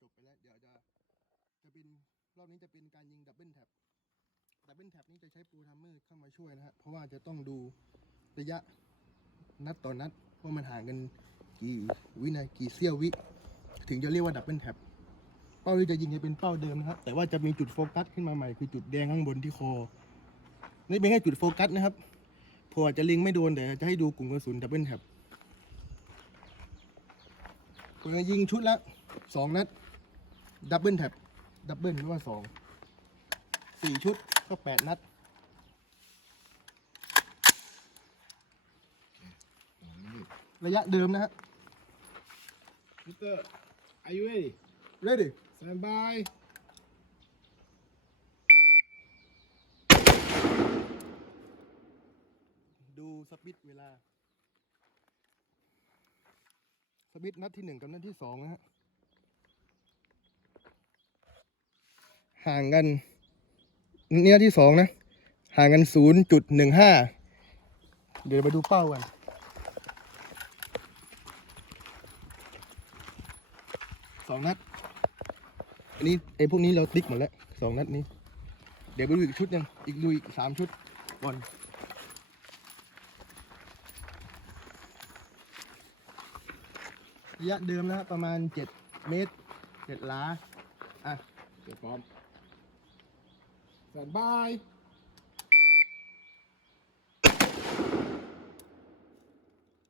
จบไปแล้ว เดี๋ยวจะจะเป็นรอบนี้จะเป็นการยิงดับเบิลแท็บดับเบิลแท็บนี่จะใช้ปรทัมเมอร์เข้ามาช่วยนะฮะเพราะว่าจะต้องดูระยะนัดต่อนัดว่ามันห่างกันกี่วินาทีกี่เสี้ยววิ ถึงจะเรียกว่าดับเบิลแท็บเป้าที่จะยิงจะเป็นเป้าเดิมนะครับ แต่ว่าจะมีจุดโฟกัสขึ้นมาใหม่คือจุดแดงข้างบนที่คอ นี่เป็นแค่จุดโฟกัสนะครับเผื่อจะลิงไม่โดนแต่จะให้ดูกลุ่มกระสุนดับเบิลแท็บผมจะยิงชุดละสองนัด ดับเบิลแท็บดับเบิลหรือว่าสองสี่ชุดก็แปดนัดระยะเดิมนะฮะ Mister, are you ready? ready Stand by. ดูสปิดเวลา สปิดนัดที่หนึ่งกับนัดที่สองนะฮะ ห่างกันนี่นัดที่สองนะ ห่างกันศูนย์จุดหนึ่งห้าเดี๋ยวไปดูเป้ากันสองนัด อันนี้ไอ้พวกนี้เราติ๊กหมดแล้วสองนัดนี้ เดี๋ยวไปดูอีกชุดหนึงอีกดูอีกสามชุดก่อนระยะเดิมนะฮะประมาณ7เมตร7ล้า อะเตรียมพร้อม Okay, Bob. Stand by.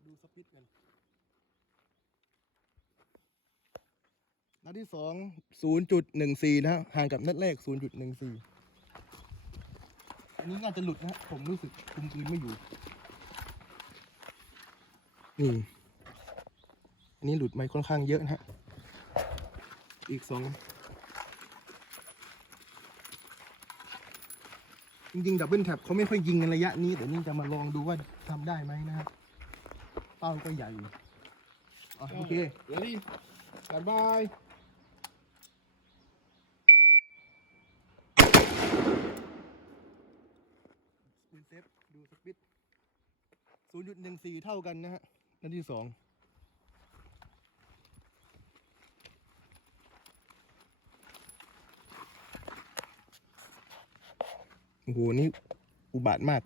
ดูสปิดกันนัดที่สอง0.14นะฮะห่างกับนัดแรก0.14อันนี้น่าจะหลุดนะฮะผมรู้สึกคุมปืนไม่อยู่นี่อันนี้หลุดไม่ค่อนข้างเยอะนะฮะ อีกสอง จริงๆดับเบิลแท็บเขาไม่ค่อยยิงในระยะนี้แต่นี่จะมาลองดูว่าทำได้ไหมนะครับเป้าก็ใหญ่อยู่อะโอเค Ready? Stand by. ปืนเซฟดูสปิด0.14 เท่ากันนะฮะนัดที่สอง โอ้โหนี่อุบาทมาก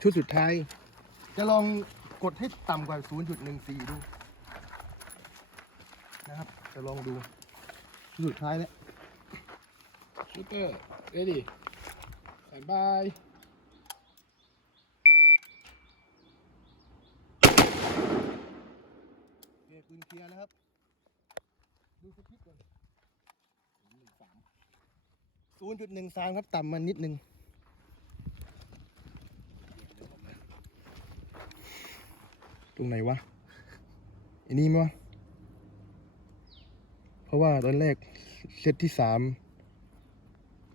ชุดสุดท้าย จะลองกดให้ต่ำกว่า 0.14 ดู นะครับ จะลองดูชุดสุดท้ายแล้ว Shooter, ready? Stand by. โอเคปืนเคลียร์นะครับ ดูสคริปต์ก่อน ศูนย์จุดหนึ่งสามครับต่ำมานิดนึงตรงไหนวะอันนี้ไหมวะเพราะว่าตอนแรกเซตที่สาม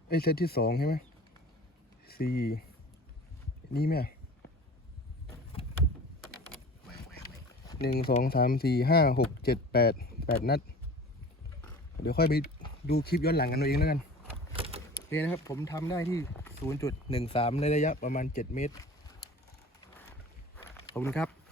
ไอ้เซตที่สองใช่ไหมสี่อันนี้ไหมหนึ่งสองสามสี่ห้าหกเจ็ดแปดแปดนัด เดี๋ยวค่อยไปดูคลิปย้อนหลังกันเอาเองแล้วกัน โอเคนะครับผมทำได้ที่ 0.13 ในระยะประมาณ 7 เมตร ขอบคุณครับ